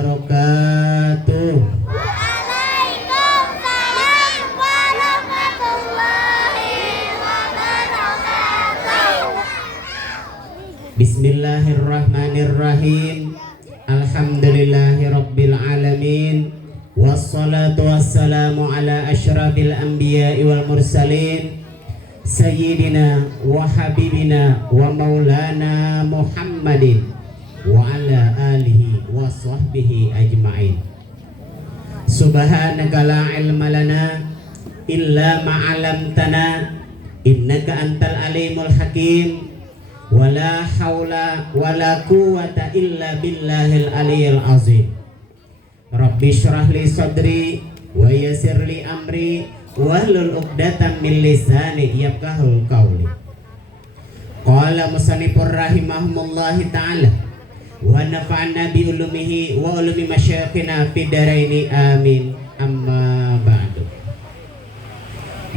wabarakatuh. Waalaikumsalam warahmatullahi wabarakatuh. Bismillahirrahmanirrahim. Alhamdulillahirabbil alamin. Wassalatu wassalamu ala asyrafil anbiya'i wal mursalin sayyidina wa habibina wa maulana Muhammadin wa ala alihi wa sahbihi ajma'in. Subhanaka la ilma lana illa ma 'allamtana innaka antal alimul hakim. Wala haula wala quwwata illa billahil aliyyil azim. Rabbi syrah li sadri wa yassir li amri wahlul 'uqdatam min lisani yafqahul qawli. Qala musannifur rahimahullahi ta'ala wa nafa'na bi ulumihi wa ulumi masyayikhina fid dharaini amin. Amma ba'du.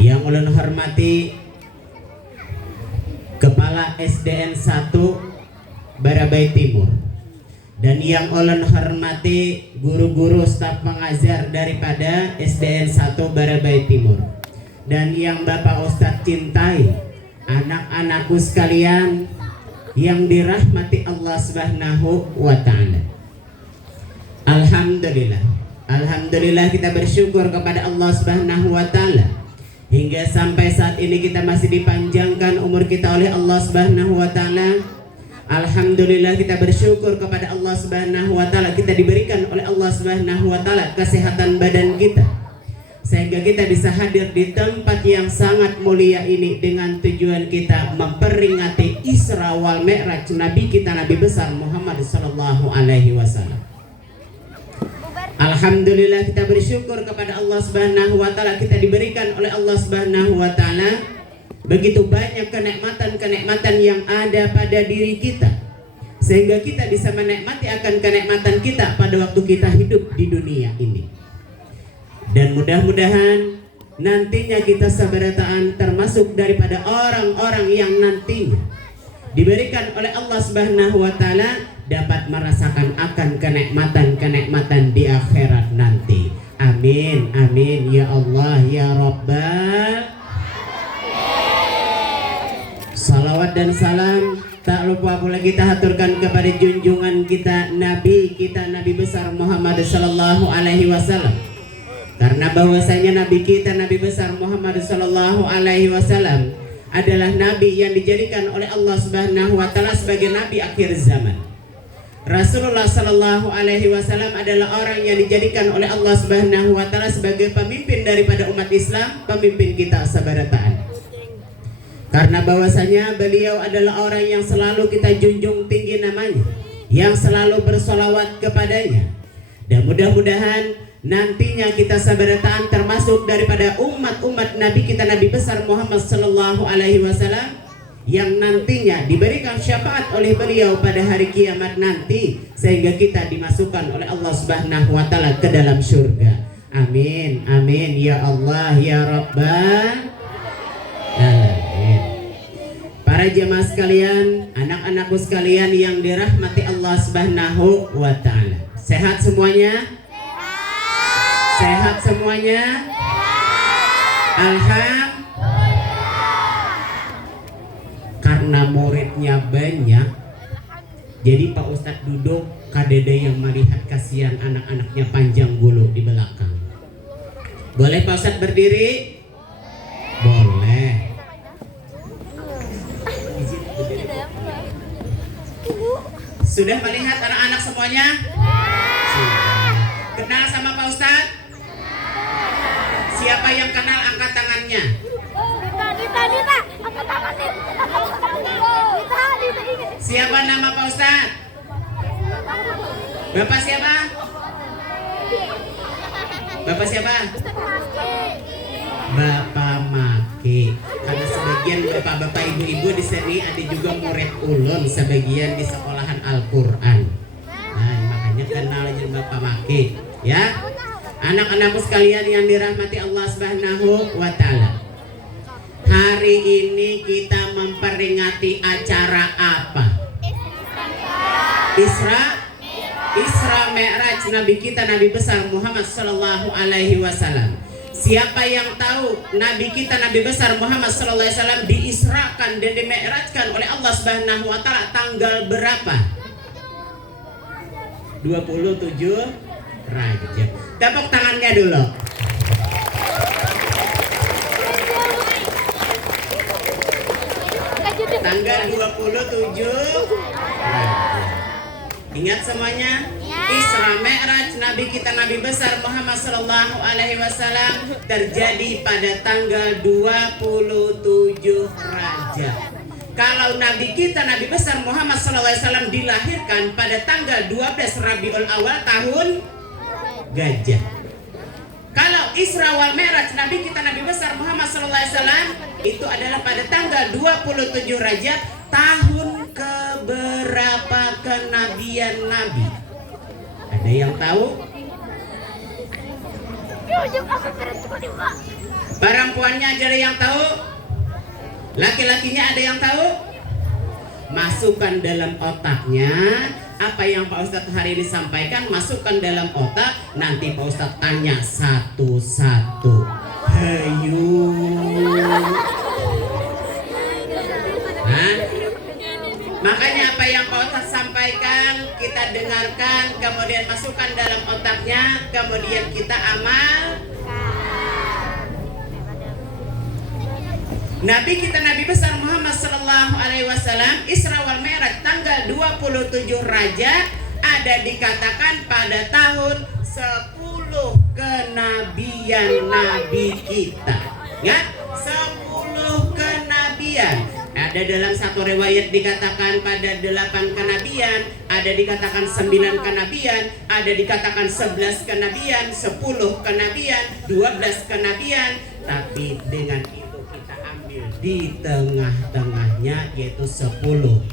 Yang ulun hormati Kepala SDN 1 Barabai Timur, dan yang ulun hormati guru-guru staf pengajar daripada SDN 1 Barabai Timur, dan yang Bapak Ustadz cintai, anak-anakku sekalian yang dirahmati Allah Subhanahu wa ta'ala. Alhamdulillah kita bersyukur kepada Allah Subhanahu wa ta'ala hingga sampai saat ini kita masih dipanjangkan umur kita oleh Allah Subhanahu wa ta'ala. Alhamdulillah kita bersyukur kepada Allah Subhanahu wa ta'ala, kita diberikan oleh Allah Subhanahu wa ta'ala kesehatan badan kita sehingga kita bisa hadir di tempat yang sangat mulia ini dengan tujuan kita memperingati Isra wal Mi'raj Nabi kita, Nabi besar Muhammad sallallahu alaihi wasallam. Alhamdulillah kita bersyukur kepada Allah Subhanahu wa ta'ala, kita diberikan oleh Allah Subhanahu wa ta'ala begitu banyak kenikmatan-kenikmatan yang ada pada diri kita sehingga kita bisa menikmati akan kenikmatan kita pada waktu kita hidup di dunia ini. Dan mudah-mudahan nantinya kita sabarataan termasuk daripada orang-orang yang nantinya diberikan oleh Allah Subhanahu wa ta'ala dapat merasakan akan kenikmatan-kenikmatan di akhirat nanti. Amin, amin ya Allah ya Rabbal. Salawat dan salam tak lupa pula kita haturkan kepada junjungan kita Nabi besar Muhammad sallallahu alaihi wasallam. Karena bahwasanya Nabi kita, Nabi besar Muhammad sallallahu alaihi wasallam adalah Nabi yang dijadikan oleh Allah Subhanahu wa ta'ala sebagai Nabi akhir zaman. Rasulullah sallallahu alaihi wasallam adalah orang yang dijadikan oleh Allah Subhanahu wa ta'ala sebagai pemimpin daripada umat Islam, pemimpin kita sabarataan. Karena bahwasanya beliau adalah orang yang selalu kita junjung tinggi namanya, yang selalu bersolawat kepadanya. Dan mudah-mudahan nantinya kita sabarataan termasuk daripada umat-umat Nabi kita, Nabi besar Muhammad sallallahu alaihi wasallam yang nantinya diberikan syafaat oleh beliau pada hari kiamat nanti sehingga kita dimasukkan oleh Allah Subhanahu wa ta'ala ke dalam surga. Amin, amin ya Allah ya Rabbal alamin. Para jemaah sekalian, anak-anakku sekalian yang dirahmati Allah Subhanahu wa ta'ala, sehat semuanya? Sehat semuanya? Alhamdulillah. Karena muridnya banyak, jadi Pak Ustadz duduk, kadede yang melihat kasihan anak-anaknya panjang bulu di belakang. Boleh Pak Ustadz berdiri? Boleh. Sudah melihat anak-anak semuanya? Sudah. Kenal sama Pak Ustadz? Siapa yang kenal angkat tangannya? Dita, angkat tangan Dita. Siapa nama Pak Ustadz? Bapak siapa? Bapak siapa? Bapak Maki. Karena sebagian bapak-bapak ibu-ibu di sini ada juga murid ulun, sebagian di sekolahan Al-Quran. Nah, makanya kenal aja Bapak Maki, ya. Anak-anakku sekalian yang dirahmati Allah Subhanahu wa ta'ala, hari ini kita memperingati acara apa? Isra Isra Mi'raj Nabi kita Nabi besar Muhammad sallallahu alaihi wasallam. Siapa yang tahu Nabi kita Nabi besar Muhammad sallallahu alaihi wasallam diisrakan dan dimi'rajkan oleh Allah Subhanahu wa taala tanggal berapa? 27 Rajab. Tepuk tangannya dulu. Tanggal 27 Rajab. Ingat semuanya? Isra Mi'raj Nabi kita Nabi besar Muhammad sallallahu alaihi wasallam terjadi pada tanggal 27 Rajab. Kalau Nabi kita Nabi besar Muhammad sallallahu alaihi wasallam dilahirkan pada tanggal 12 Rabiul Awal tahun Gajah. Kalau Isra wal Mi'raj Nabi kita Nabi besar Muhammad sallallahu alaihi wasallam itu adalah pada tanggal 27 Rajab tahun keberapa kenabian Nabi? Ada yang tahu? Perempuannya ada yang tahu? Laki-lakinya ada yang tahu? Masukkan dalam otaknya apa yang Pak Ustadz hari ini sampaikan, masukkan dalam otak. Nanti Pak Ustadz tanya satu-satu. Hayu. Hah? Makanya apa yang Pak Ustadz sampaikan kita dengarkan, kemudian masukkan dalam otaknya, kemudian kita amal. Nabi kita Nabi besar Muhammad sallallahu alaihi wasallam Isra wal Mi'raj tanggal 27 Rajab ada dikatakan pada tahun 10 kenabian Nabi kita. Ya, 10 kenabian. Ada dalam satu riwayat dikatakan pada 8 kenabian, ada dikatakan 9 kenabian, ada dikatakan 11 kenabian, 10 kenabian, 12 kenabian. Tapi dengan itu kita ambil di tengah-tengahnya yaitu 10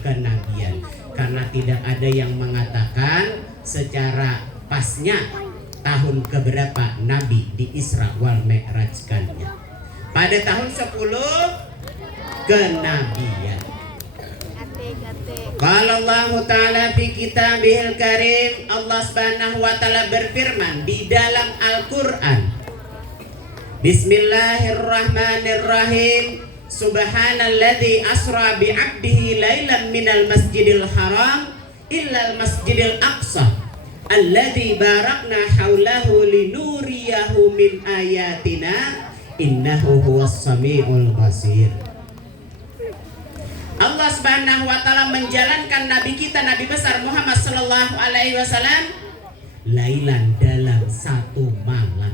kenabian. Karena tidak ada yang mengatakan secara pasnya tahun keberapa Nabi di Isra wal Mi'rajkannya. Pada tahun 10 kenabian. Qala Allah Ta'ala fi kitabihil karim, Allah Subhanahu wa taala berfirman di dalam Al-Qur'an. Bismillahirrahmanirrahim. Subhanalladzi asra bi 'abdihi lailan minal masjidil haram illal masjidil aqsa alladzi barakna haulahu linuriyahu min ayatina innahu huwas samiul basir. Allah Subhanahu wa taala menjalankan nabi kita Nabi besar Muhammad sallallahu alaihi wasallam lailan dalam satu malam.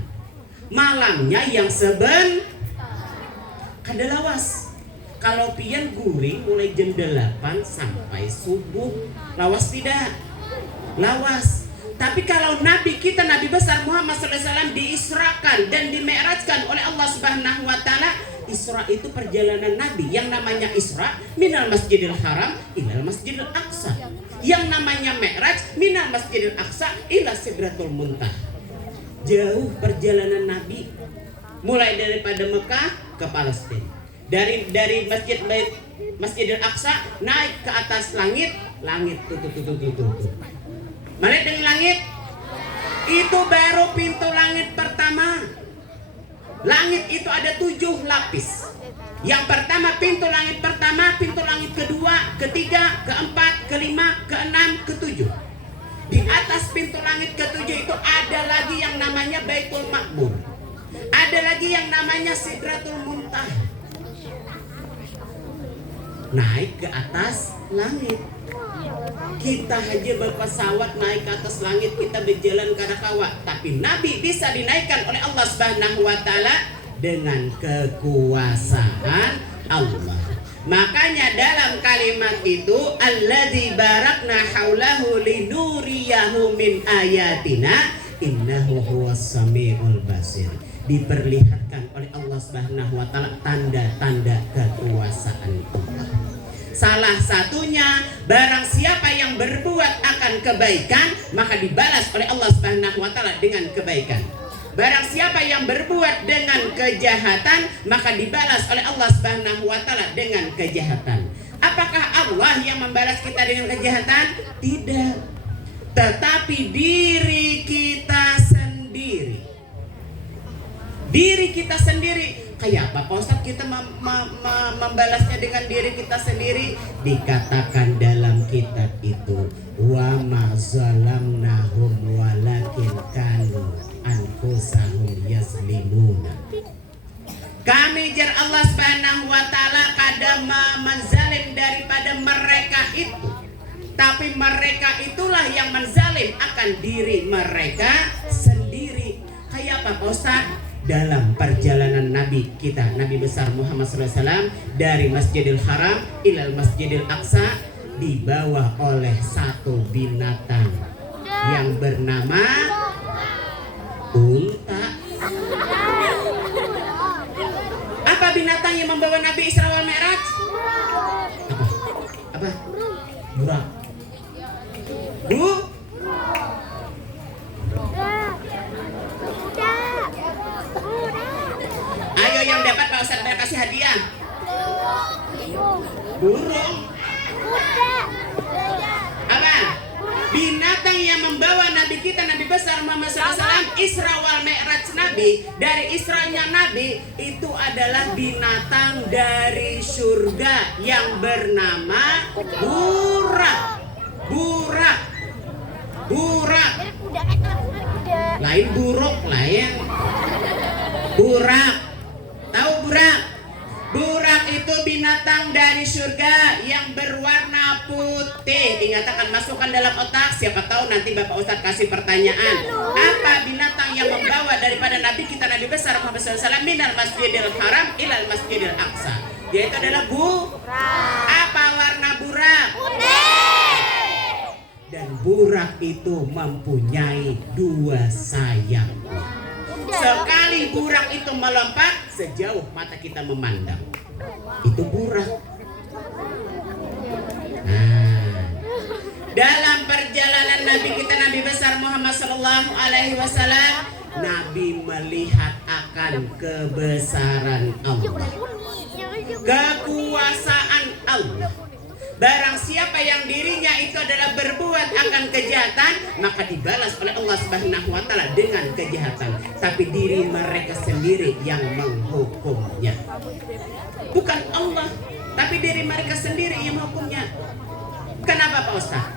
Malamnya yang kadalawas. Kalau pian guring mulai jam 8 sampai subuh, lawas tidak? Lawas. Tapi kalau Nabi kita Nabi besar Muhammad sallallahu alaihi wasallam diisrakan dan dimi'rajkan oleh Allah Subhanahu wa taala, Isra itu perjalanan Nabi. Yang namanya Isra minal masjidil haram ilal masjidil aqsa. Yang namanya Mi'raj minal masjidil aqsa ila sidratul muntah. Jauh perjalanan Nabi. Mulai daripada Mekah ke Palestina. Dari Masjidil Aqsa naik ke atas langit tutup. Mana dengan langit? Itu baru pintu langit pertama. Langit itu ada 7 lapis. Yang pertama pintu langit pertama, pintu langit kedua, ketiga, keempat, kelima, keenam, ketujuh. Di atas pintu langit ketujuh itu ada lagi yang namanya Baitul Ma'mur. Ada lagi yang namanya Sidratul Muntah. Naik ke atas langit. Kita aja berpesawat naik ke atas langit, kita berjalan karakawa. Tapi Nabi bisa dinaikkan oleh Allah Subhanahu wa taala dengan kekuasaan Allah. Makanya dalam kalimat itu alladzi barakna haulahu linuriyahu min ayatina innahu huwas samiul basir. Diperlihatkan oleh Allah Subhanahu wa taala tanda-tanda kekuasaan Allah. Salah satunya, barang siapa yang berbuat akan kebaikan, maka dibalas oleh Allah Subhanahu wa taala dengan kebaikan. Barang siapa yang berbuat dengan kejahatan, maka dibalas oleh Allah Subhanahu wa taala dengan kejahatan. Apakah Allah yang membalas kita dengan kejahatan? Tidak. tetapi diri kita sendiri. Diri kita sendiri. Kayak apa Pak Ustadz kita membalasnya dengan diri kita sendiri? Dikatakan dalam kitab itu, wa ma zalamnahum walakin kanu anfusahum yazlimuna. Kami jar Allah Subhanahu wa taala kadang menzalim daripada mereka itu, tapi mereka itulah yang menzalim akan diri mereka sendiri. Kayak apa Pak Ustadz? Dalam perjalanan Nabi kita, Nabi besar Muhammad SAW dari Masjidil Haram ilal Masjidil Aqsa, dibawa oleh satu binatang yang bernama unta. Apa binatang yang membawa Nabi Isra wal Mi'raj? Apa? Burak. Ayo yang dapat Pak Ustadz saya kasih hadiah. Burung. Apa? Binatang yang membawa Nabi kita, Nabi besar Muhammad SAW, Isra wal Mi'raj Nabi, dari Isra'nya Nabi, itu adalah binatang dari surga yang bernama burak. Burak. Burak. Lain buruk, lain burak. Tahu burak? Burak itu binatang dari surga yang berwarna putih. Dinyatakan masukkan dalam otak. Siapa tahu nanti Bapak Ustadz kasih pertanyaan. Apa binatang yang membawa daripada Nabi kita, Nabi besar Muhammad SAW, minal Masjidil Haram ilal Masjidil Aqsa? Yaitu adalah apa warna burak? Dan burak itu mempunyai dua sayap. Sekali burak itu melompat, sejauh mata kita memandang, itu burak. Nah, dalam perjalanan Nabi kita, Nabi besar Muhammad SAW, Nabi melihat akan kebesaran Allah, kekuasaan Allah. Barang siapa yang dirinya itu adalah berbuat akan kejahatan, maka dibalas oleh Allah Subhanahu wa taala dengan kejahatan. Tapi diri mereka sendiri yang menghukumnya. Bukan Allah, tapi diri mereka sendiri yang menghukumnya. Kenapa Pak Ustaz?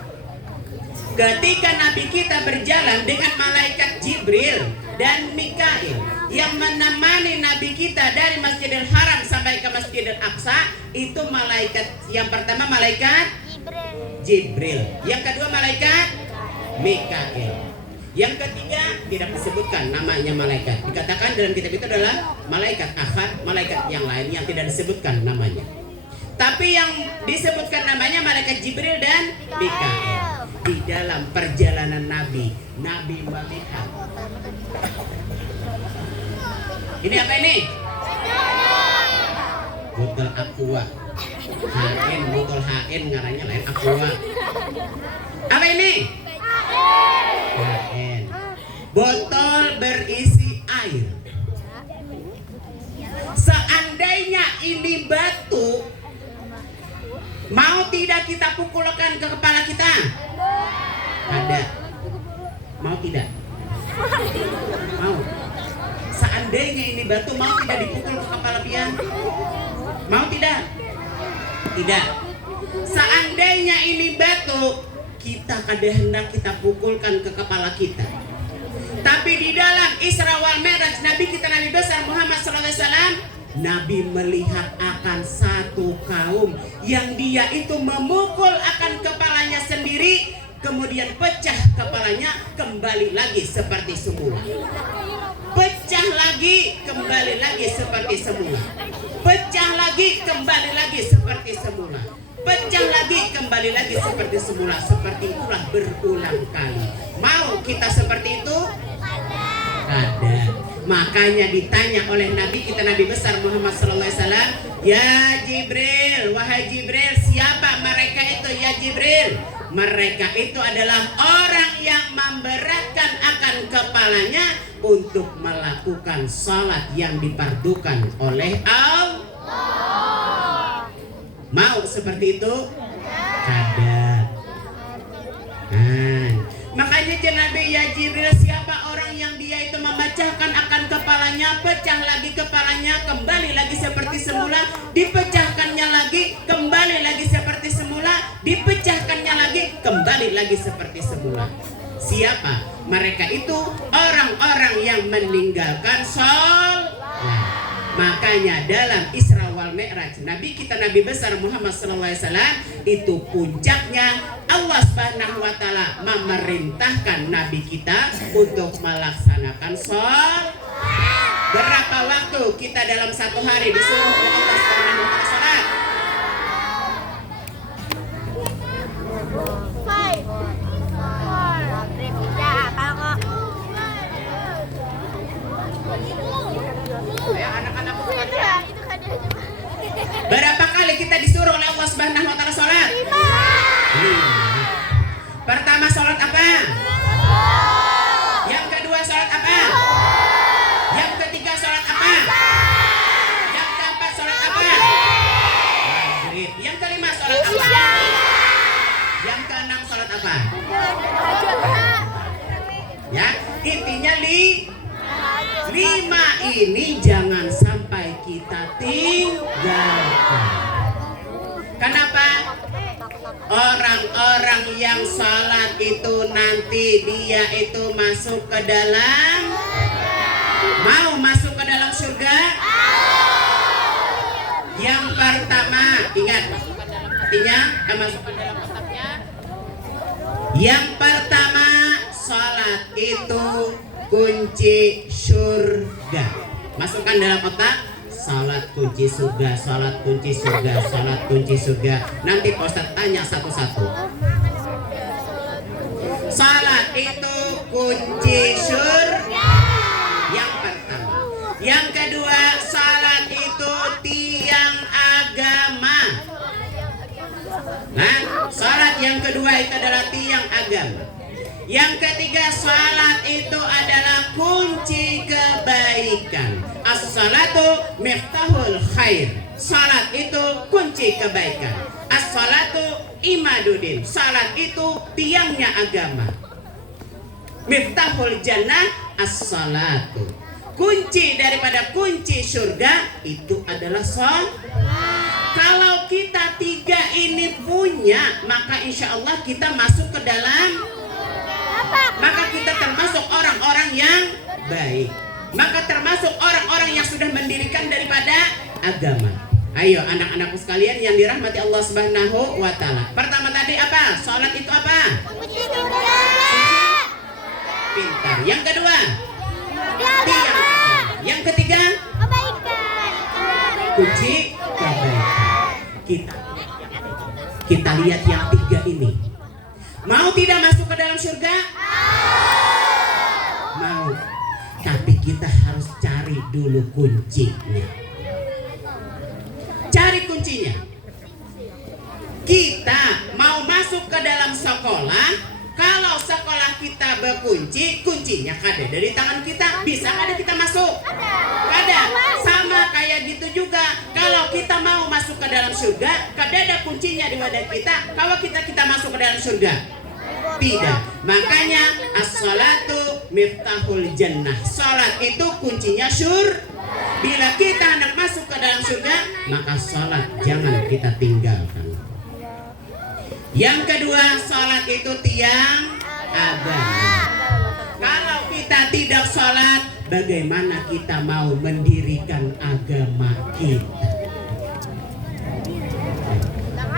Ketika Nabi kita berjalan dengan malaikat Jibril dan Mikail yang menemani Nabi kita dari Masjidil Haram sampai ke Masjidil Aqsa, itu malaikat yang pertama malaikat Jibril, yang kedua malaikat Mikail, yang ketiga tidak disebutkan namanya malaikat. Dikatakan dalam kitab itu adalah malaikat akhad, malaikat yang lain yang tidak disebutkan namanya. Tapi yang disebutkan namanya malaikat Jibril dan Mikail. Di dalam perjalanan Nabi melihat. Ini apa ini? Botol aqua. Botol HN ngaranya lain aqua. Apa ini? HN. Botol berisi air. Seandainya ini batu, mau tidak kita pukulkan ke kepala kita? Ada. Mau tidak? Mau. Seandainya ini batu, mau tidak dipukul ke kepala pian? Mau tidak? Tidak. Seandainya ini batu, kita kada hendak kita pukulkan ke kepala kita. Tapi di dalam Isra wal Mi'raj Nabi kita, Nabi besar Muhammad SAW, Nabi melihat akan satu kaum yang dia itu memukul akan kepalanya sendiri, kemudian pecah kepalanya, kembali lagi seperti semula. Pecah lagi, kembali lagi seperti semula. Pecah lagi, kembali lagi seperti semula. Pecah lagi, kembali lagi seperti semula. Seperti itulah berulang kali. Mau kita seperti itu? Ada. Makanya ditanya oleh Nabi kita, Nabi besar Muhammad SAW, ya Jibril, wahai Jibril, siapa mereka itu ya Jibril? Mereka itu adalah orang yang memberatkan akan kepalanya untuk melakukan salat yang dipardukan oleh Allah. Mau seperti itu? Kada. Wahai Nabi ya Jibril, siapa orang yang dia itu memecahkan akan kepalanya, pecah lagi kepalanya, kembali lagi seperti semula, dipecahkannya lagi, kembali lagi seperti semula, dipecahkannya lagi, kembali lagi seperti semula. Siapa? Mereka itu orang-orang yang meninggalkan sholat. Makanya dalam Isra wal Mi'raj Nabi kita Nabi besar Muhammad SAW itu puncaknya Allah Subhanahu wa taala memerintahkan Nabi kita untuk melaksanakan sholat. Berapa waktu kita dalam satu hari disuruh oleh Allah Subhanahu wa taala sholat? 5. Anak-anak Berapa kali kita disuruh oleh Allah Subhanahu wa taala sholat? 5. Pertama sholat apa? Yang kedua sholat apa? Yang ketiga sholat apa? Yang keempat sholat apa? Maghrib. Yang kelima sholat apa? Yang keenam sholat apa? Ya, intinya 5 ini jangan sampai kita tinggalkan. Kenapa? Orang-orang yang salat itu nanti dia itu masuk ke dalam, mau masuk ke dalam surga. Yang pertama, ingat artinya masuk ke dalam otaknya. Yang pertama, salat itu kunci surga. Masukkan dalam otak, salat kunci surga, salat kunci surga, salat kunci surga. Nanti Pak Ustadz tanya satu-satu. Salat itu kunci surga. Yang pertama. Yang kedua, salat itu tiang agama. Nah, salat yang kedua itu adalah tiang agama. Yang ketiga, salat itu adalah kunci kebaikan. As-salatu miftahul khair. Salat itu kunci kebaikan. As-salatu imaduddin. Salat itu tiangnya agama. Miftahul jannah as-salatu. Kunci daripada kunci surga itu adalah salat. Kalau kita tiga ini punya, maka insya Allah kita masuk ke dalam, maka kita termasuk orang-orang yang baik, maka termasuk orang-orang yang sudah mendirikan daripada agama. Ayo anak-anakku sekalian yang dirahmati Allah Subhanahu wa taala. Pertama tadi apa? Salat itu apa? Kunci surga. Pintar. Yang kedua? Tiang. Yang ketiga? Kebaikan. Kunci kebaikan. Kita lihat yang tiga ini. Mau tidak masuk ke dalam surga? Mau. Tapi kita harus cari dulu kuncinya. Cari kuncinya. Kita mau masuk ke dalam sekolah. Kalau sekolah kita berkunci, kuncinya kada dari tangan kita. Bisa kada kita masuk? Kada. Sama kayak gitu juga. Kalau kita mau masuk ke dalam surga, kada ada kuncinya di wadah kita. Kalau kita masuk ke dalam surga, tidak. Makanya as-salatu miftahul jannah. Salat itu kuncinya surga. Bila kita hendak masuk ke dalam surga, maka salat jangan kita tinggalkan. Yang kedua, salat itu tiang agama. Kalau kita tidak salat, bagaimana kita mau mendirikan agama kita?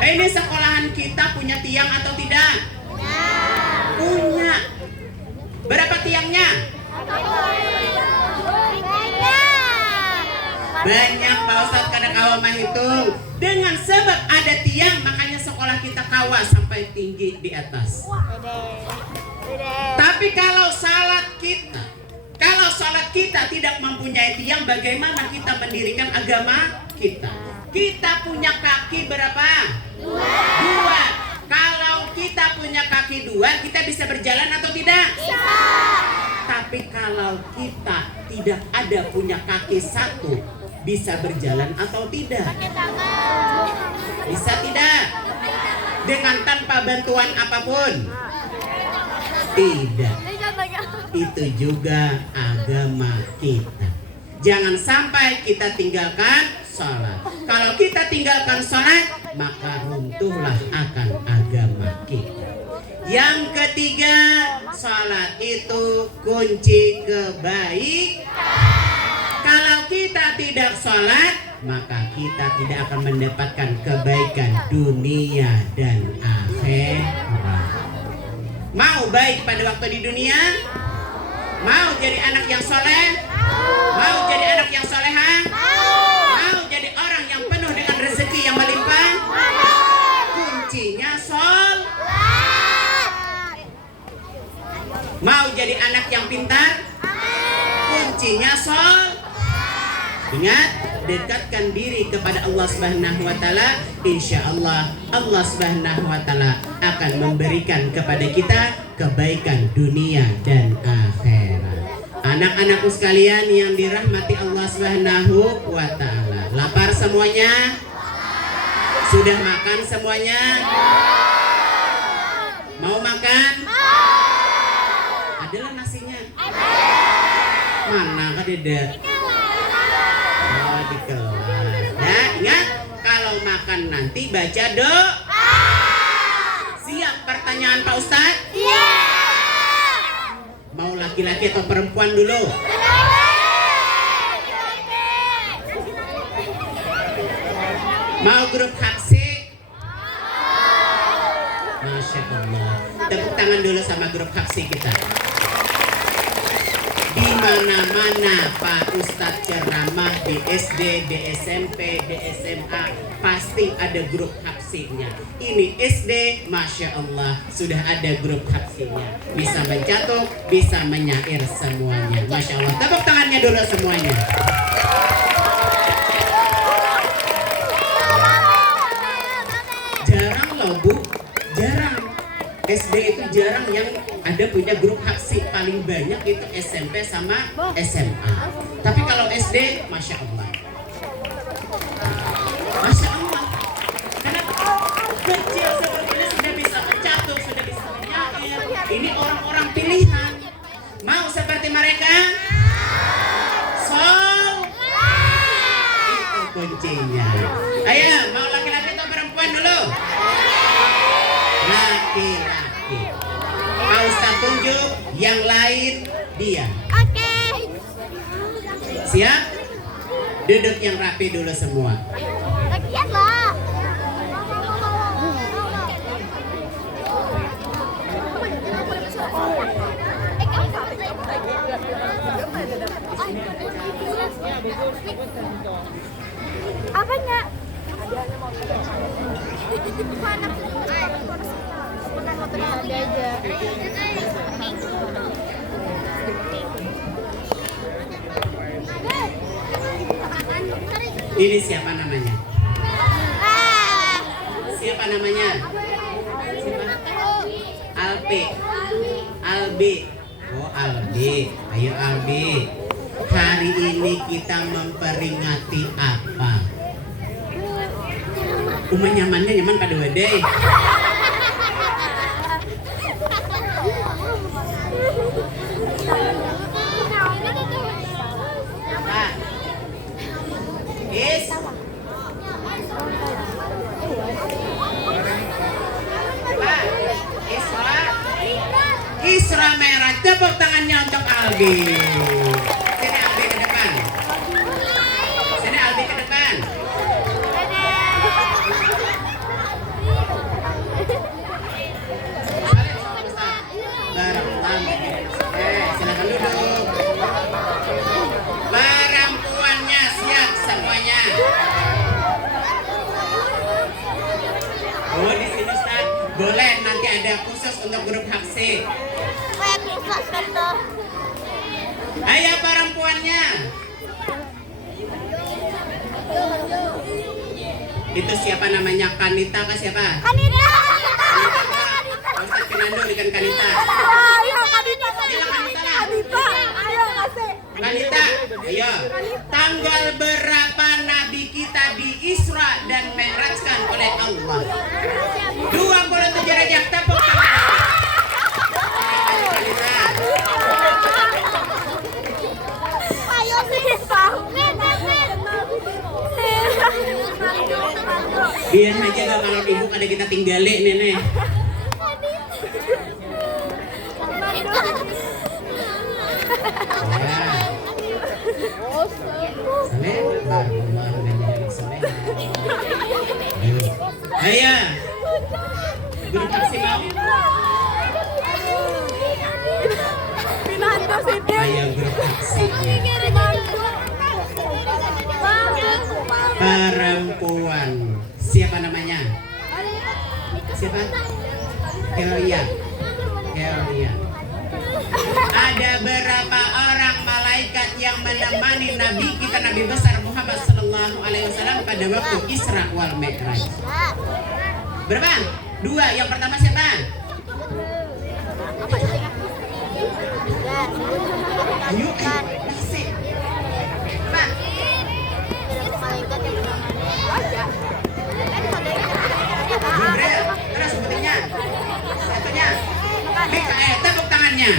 Ini sekolahan kita punya tiang atau tidak? Punya. Berapa tiangnya? Banyak Pak Ustadz, kadang kawa mah hitung. Dengan sebab ada tiang, makanya sekolah kita kawa sampai tinggi di atas. Tapi kalau salat kita tidak mempunyai tiang, bagaimana kita mendirikan agama kita? Kita punya kaki berapa? Dua. Kalau kita punya kaki dua, kita bisa berjalan atau tidak? Bisa. Tapi kalau kita tidak ada punya kaki satu, bisa berjalan atau tidak? Bisa tidak? Dengan tanpa bantuan apapun. Tidak. Itu juga agama kita. Jangan sampai kita tinggalkan sholat. Kalau kita tinggalkan sholat, maka runtuhlah akan agama kita. Yang ketiga, sholat itu kunci kebaikan. Kalau kita tidak sholat, maka kita tidak akan mendapatkan kebaikan dunia dan akhirat. Mau baik pada waktu di dunia? Mau jadi anak yang soleh? Mau jadi anak yang soleha? Mau jadi orang yang penuh dengan rezeki yang melimpah? Kuncinya sholat. Mau jadi anak yang pintar? Kuncinya sholat. Ingat, dekatkan diri kepada Allah Subhanahu wa taala, insyaallah Allah Subhanahu wa taala akan memberikan kepada kita kebaikan dunia dan akhirat. Anak-anakku sekalian yang dirahmati Allah Subhanahu wa taala, lapar semuanya? Sudah makan semuanya? Mau makan? Adalah nasinya? Mana kadeda? Di kelas. Nah, ingat kalau makan nanti baca doa. Siap pertanyaan Pak Ustadz? Iya. Mau laki-laki atau perempuan dulu? Mau grup haksi? Masya Allah. Tepuk tangan dulu sama grup haksi kita. Di mana-mana Pak Ustadz ceramah di SD, di SMP, di SMA pasti ada grup haksinya. Ini SD, Masya Allah sudah ada grup haksinya. Bisa mencatuk, bisa menyair semuanya. Masya Allah. Tepuk tangannya dulu semuanya. Jarang loh Bu, jarang. SD itu jarang yang ada punya grup haksi. Paling banyak itu SMP sama SMA. Tapi kalau SD, Masya Allah, Masya Allah. Karena kecil seperti ini sudah bisa mencatuk, sudah bisa menyair. Ini orang-orang pilihan. Mau seperti mereka? Itu kuncinya. Ayo, mau laki-laki atau perempuan dulu? Laki-laki. Pak Ustaz tunjuk, yang lain diam. Oke. Siap? Duduk yang rapi dulu semua. Lagian lah. Apanya? Ada aja. Ini siapa namanya? Siapa namanya? Siapa? Albi. Albi. Oh Albi. Ayo Albi. Hari ini kita memperingati apa? Nyamannya nyaman pada wadai. Pak. Is. Pak. Isra. Isra Merah. Tepuk tangannya untuk Albi. Sini Albi ke depan. Sini Albi ke depan. Silakan duduk. Perempuannya siap semuanya. Oh di sini Ustaz. Boleh nanti ada khusus untuk grup haksi. Ayo perempuannya. Itu siapa namanya? Kanita kah siapa? Kanita. Ustaz Pinando dengan Kanita. Ayo Kanita. Ayo Kanita lah. Ayo kasih. Kanita, ayo. Tanggal berapa Nabi kita di Isra dan Mi'rajkan oleh Allah? 27 Rajab, tepuk tangan. Biar aja gak kalau ibu ada kita tinggalin nenek. Ayo, guru taksi mau? Ayo guru taksi. Perempuan. Siapa namanya? Siapa? Kelia. Kelia. Ada berapa orang malaikat yang menemani Nabi kita Nabi besar Muhammad sallallahu alaihi wasallam pada waktu Isra wal Mi'raj? Berapa? 2. Yang pertama siapa? Ayo, nasi. Berapa? Jibril. Terus sebutinnya. Satunya. Mikael, tepuk tangannya.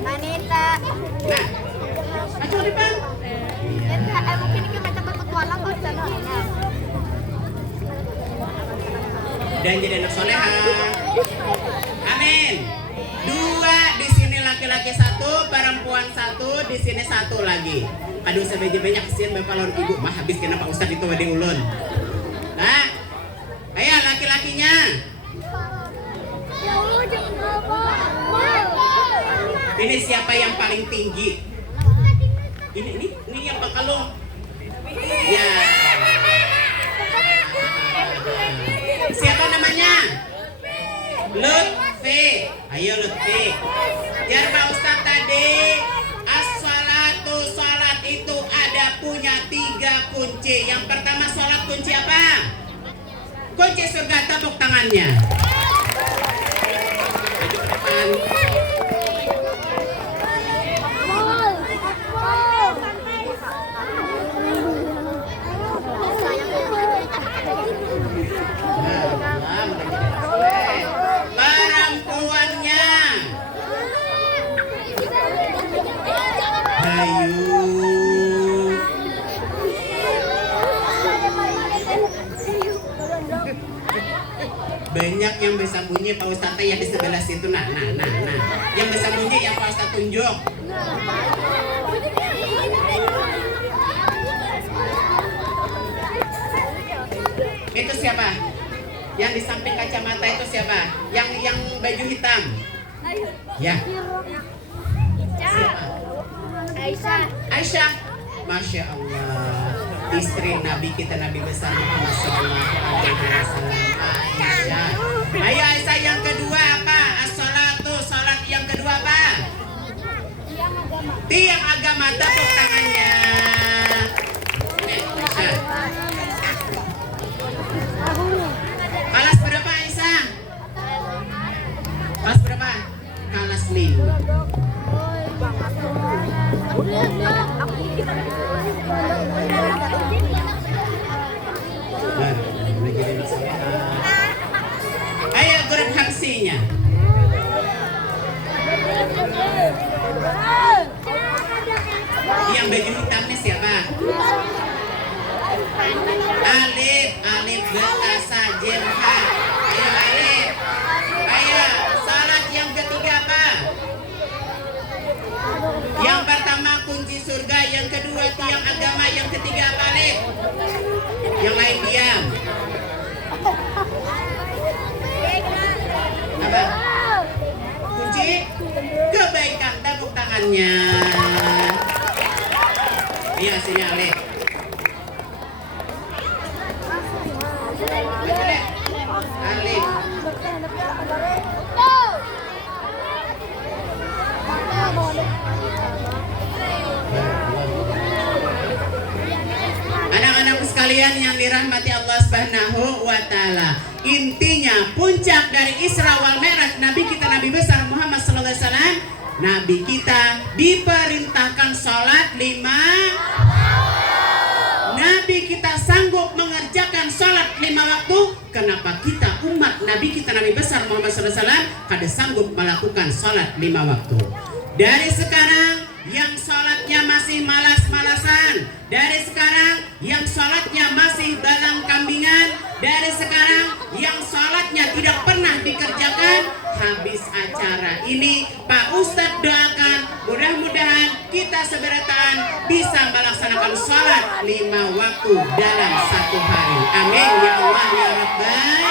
Anita. Nah, ayo Bang. Mungkin ini macam petualang kau di sana. Dan jadi anak soleha. Amin. 2 di sini laki-laki 1, perempuan 1, di sini 1 lagi. Aduh sebanyak banyak kesian bapak lawan ibu. Mah habis kenapa Ustadz itu di ulun. Nah, ayo laki-lakinya. Ini siapa yang paling tinggi? Ini yang pakalung. Ya. Siapa namanya? Lutfi. Ayo Lutfi. Biar Pak Ustadz tadi as-salatu, salat itu ada punya 3 kunci. Yang pertama salat kunci apa? Kunci surga, tepuk tangannya. Maju ke depan. Perempuannya. Ayo. Banyak yang bisa bunyi Pak Ustadz ya di sebelah situ. Nah. Yang bisa bunyi yang Pak Ustadz tunjuk. Itu siapa? Yang di samping kacamata itu siapa? Yang baju hitam. Ya. Siapa? Aisyah. Masya Allah. Istri Nabi kita Nabi besar Muhammad sallallahu alaihi wasallam. Aisyah. Ayo Aisyah yang kedua apa? As-salatu, salat yang kedua apa? Tiang agama, tepuk tangannya. Aisyah. Kelas berapa Aisyah? Kelas berapa? Kelas 5. Ayo gerak haksinya. Yang baju hitamnya siapa? Alif betasa jemha. Ayo Alif. Ayo salat yang ketiga apa? Yang pertama kunci surga, yang kedua tiang agama, yang ketiga apa Alif? Yang lain diam. Apa? Kunci kebaikan, tepuk tangannya. Iya sini Alif. Alif. Anak-anakku sekalian yang dirahmati Allah Subhanahu wa taala. Intinya puncak dari Isra wal Mi'raj Nabi kita Nabi besar Muhammad sallallahu alaihi wasallam, Nabi kita diperintahkan salat 5. Nabi kita sanggup mengerjakan salat 5 waktu. Kenapa kita umat Nabi kita Nabi besar Muhammad sallallahu alaihi wasallam kada sanggup melakukan salat 5 waktu? Dari sekarang yang sholatnya masih malas-malasan, dari sekarang yang sholatnya masih balang kambingan, dari sekarang yang sholatnya tidak pernah dikerjakan, habis acara ini Pak Ustadz doakan mudah-mudahan kita seberatan bisa melaksanakan sholat 5 waktu dalam 1 hari. Amin ya Allah ya Rabbal.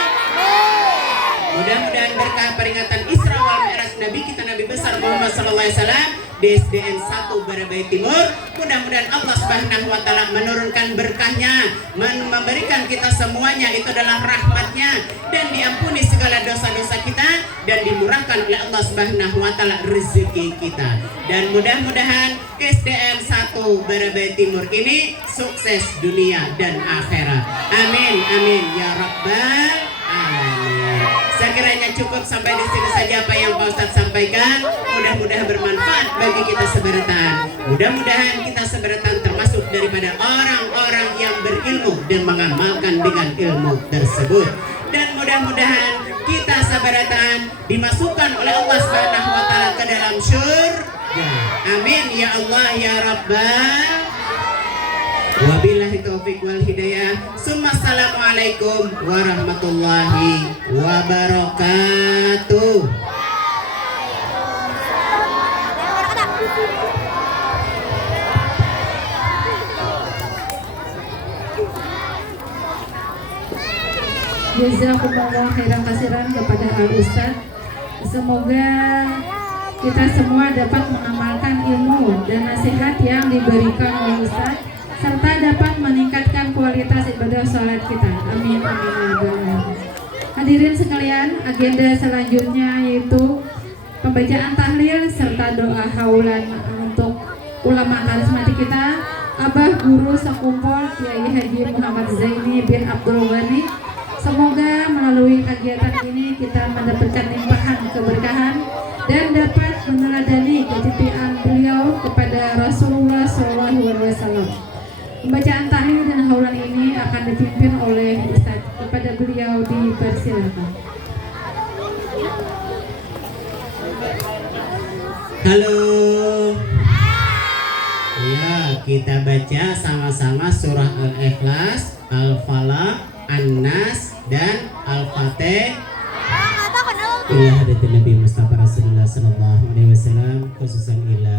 Mudah-mudahan berkah peringatan Isra wal Mi'raj Nabi kita Nabi besar Muhammad sallallahu alaihi wasallam di SDN 1 Barabai Timur, mudah-mudahan Allah Subhanahu wa taala menurunkan berkahnya, memberikan kita semuanya itu adalah rahmatnya, dan diampuni segala dosa-dosa kita, dan dimurahkan oleh Allah Subhanahu wa taala rezeki kita. Dan mudah-mudahan SDN 1 Barabai Timur ini sukses dunia dan akhirat. Amin amin ya rabbal alamin. Sekiranya cukup sampai di sini saja apa yang Pak Ustadz sampaikan. Mudah-mudahan bermanfaat bagi kita seberatan. Mudah-mudahan kita seberatan termasuk daripada orang-orang yang berilmu dan mengamalkan dengan ilmu tersebut. Dan mudah-mudahan kita seberatan dimasukkan oleh Allah Subhanahu wa taala ke dalam syurga. Amin ya Allah ya Rabbal. Wabillahi taufiq wal hidayah. Assalamualaikum warahmatullahi wabarakatuh. Jazakumullah khairan kasiran kepada Al Ustaz. Semoga kita semua dapat mengamalkan ilmu dan nasihat yang diberikan oleh Ustaz, serta dapat meningkatkan kualitas ibadah sholat kita. Amin amin. Hadirin sekalian, agenda selanjutnya yaitu pembacaan tahlil serta doa haulan untuk ulama karismatik kita, Abah Guru Sekumpul Kiai Haji Muhammad Zaini bin Abdul Ghani. Semoga melalui kegiatan ini kita mendapatkan limpahan keberkahan dan dapat meneladani ketitian beliau kepada Rasulullah SAW. Pembacaan tahlil dan haulan ini akan dipimpin oleh Ustaz. Kepada beliau dipersilakan. Halo. Ya, kita baca sama-sama surah Al-Ikhlas, Al-Falaq, An-Nas dan Al-Fatih. Ila hadatin Nabi Mustafa Rasulullah sallallahu alaihi wasallam, khususan ila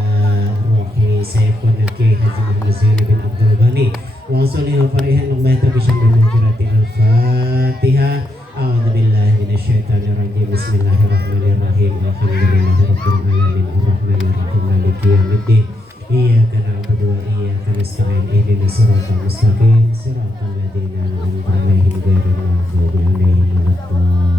ruhi Sayyidina Kiai Haji Muhammad Zaini bin Abdul Ghani wa sallallahu farihan membahata bisyamil mujrati al-Fatihah. A'udzubillahi minasyaitonir rajim. Bismillahirrahmanirrahim. Alhamdulillahirabbil alamin arrahmanir rahim maliki yaumiddin. Iyyaka na'budu wa iyyaka nasta'in. Ihdinas siratal mustaqim, siratal ladzina an'amta 'alaihim ghairil maghdubi 'alaihim waladdallin.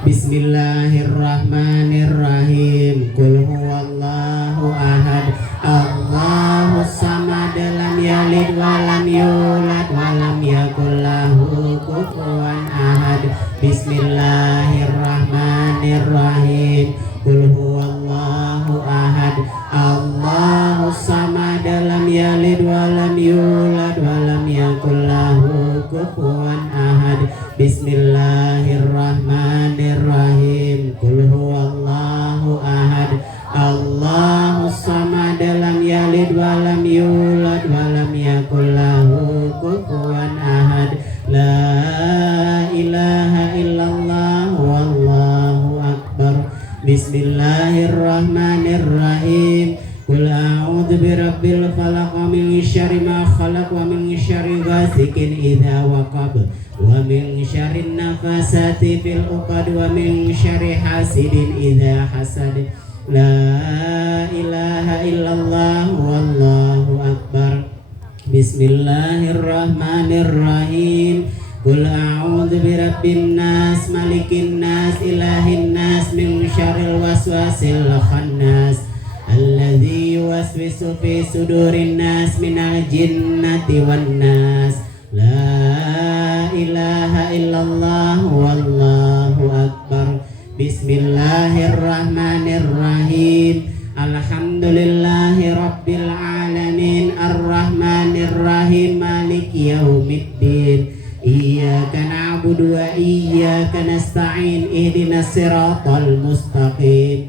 Bismillahirrahmanirrahim. Qul huwallahu ahad, Allahus samad, lam yalid wa lam yulad wa lam yakul lahu kufuwan ahad. Bismillahirrahmanirrahim. Qul huwallahu ahad, Allahus samad, lam yalid wa lam yulad wa lam yakul lahu kufuwan ahad. Bismillahirrahmanirrahim. Qul huwallahu ahad, Allahus samad, lam yalid wa lam yulad wa lam yakul lahu kufuwan ahad. La ilaha illallah wallahu akbar. Bismillahirrahmanirrahim. Qul a'udzu birabbil falaq min syarri ma khalaq wa min syarri ghasikin idza waqab wa min syarri nafasati fil 'uqad wa min syarri hasidin idza hasad. La ilaha illallah wallahu akbar. Bismillahirrahmanirrahim. Qul a'udzu birabbin nas malikin nas ilahin nas min syarril waswasil khannas alladzi yuwaswisu fi sudurin nas minal jinnati wan nas. La ilaha illallah wallahu akbar. Bismillahirrahmanirrahim. Alhamdulillahi rabbil alamin arrahmanir rahim maliki yaumiddin. Iyyaka na'budu wa iyyaka nasta'in ihdinas siratal mustaqim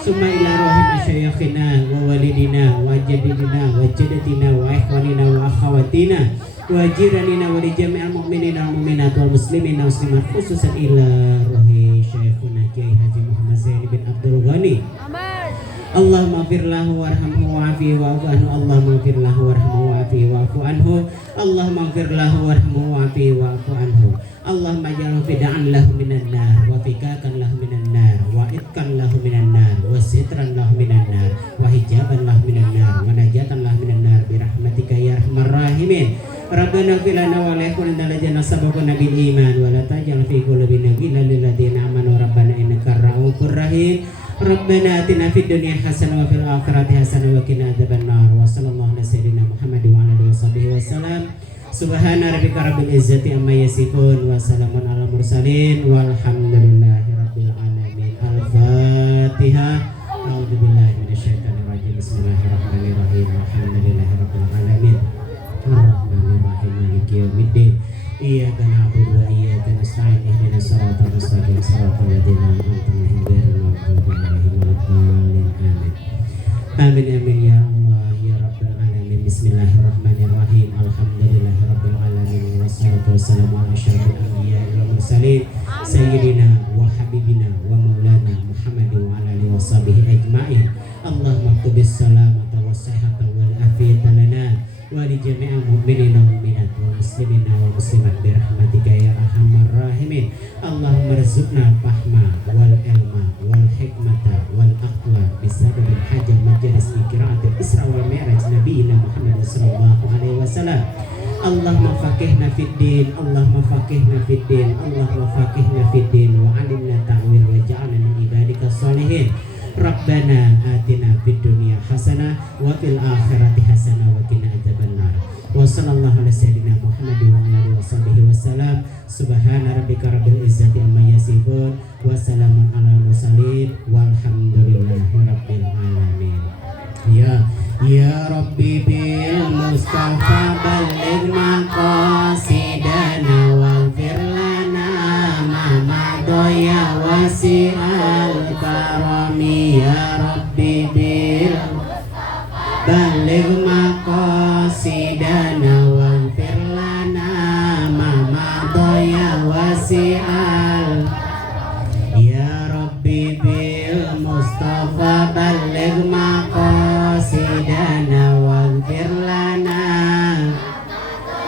summa ila rahim masyayikhina wa walidina wa jadidina wa jadatina wa ikhwanina wa akhawatina wa jiranina wa li jami'il mu'minina wal mu'minat wal muslimina muslimat khususan ila ruhi syekhuna Kiai Haji Muhammad Zaini bin Abdul Ghani. Allahumma ighfir lahu warhamhu wa'afihi wa'fu anhu. Allahumma ighfir lahu warhamhu wa'afihi wa'fu anhu. Allahumma ighfir lahu warhamhu wa'afihi wa'fu anhu. Allahumma ij'alhu fida'an lahu minan nar wa fikakan lahu minan nar wa itkan lahu minan nar wa sitran lahu minan nar wa hijaban lahu minan nar wa najatan lahu minan nar bi rahmatika ya arhamar rahimin. Rabbana ighfir lana wa li ikhwanina alladzina sabaquna bil iman wa la taj'al fi qulubina ghillan lil ladzina amanu rabbana innaka ra'ufur rahim. Rabbana atina fid dunya hasanah wa fil akhirati hasanah wa qina adzabannar. Wa sallallahu ala sayyidina Muhammad wa ala alihi washabihi wasallam. Subhana rabbika rabbil izzati amma yasifun wa salamun ala mursalin walhamdulillahi rabbil alamin. Al-Fatihah. A'udzu billahi minasyaitonir rajim. Bismillahirrahmanirrahim. Alhamdulillahi rabbil alamin. Ar-Rahmanir Rahim. Maliki yaumiddin. Iyyaka na'budu wa iyyaka nasta'in. Ihdinas siratal mustaqim. Siratal ladzina an'amta 'alaihim ghairil maghdubi 'alaihim waladdallin. Amin. Amin amin ya Allah ya rabbal alamin. Bismillahirrahmanirrahim. Alhamdulillahi rabbil alamin. Wassalatu wassalamu ala asyrafil anbiya'i wal mursalin sayyidina wa habibina wa maulana Muhammadin wa ala alihi washabihi ajma'in. Allahumma qubis salamata was sihhata wal afiyata lana wa li jami'il mu'minina wal mu'minat wal muslimina wal muslimat bi rahmatika ya arhamar rahimin. Allahumma rzuqna fahma wal ilma wal hikmata wal aqla bisababil hajjal majalis qira'atil Isra wal Mi'raj nabiyina Muhammad sallallahu alaihi wasallam. Allahumma faqihna fid din, Allahumma faqihna fid din, Allahumma faqihna fid din wa 'allimna ta'wil wa ja'alna min ibadika sholihin. Rabbana atina fid dunya hasanah wa fil akhirati hasanah wa qina adzabannar. Wa sallallahu ala sayyidina Muhammadin wa ala alihi washabihi wasallam. Subhana rabbika rabbil izzati amma yasifun wa salamun alal mursalin walhamdulillahi rabbil alamin. Ya Rabbi bil Mustafa balligh maqasidana waghfir lana ma madaya wasi'al karami. Ya Rabbi bil balligh maqasidana waghfir lana ma madaya wasi'al. Ya Rabbi bil Mustafa balligh maqasidana waghfir lana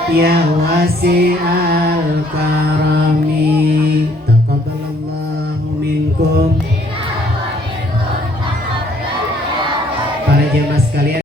ya wasi'al karami. Taqabbalallahu minkum. Para jemaah sekalian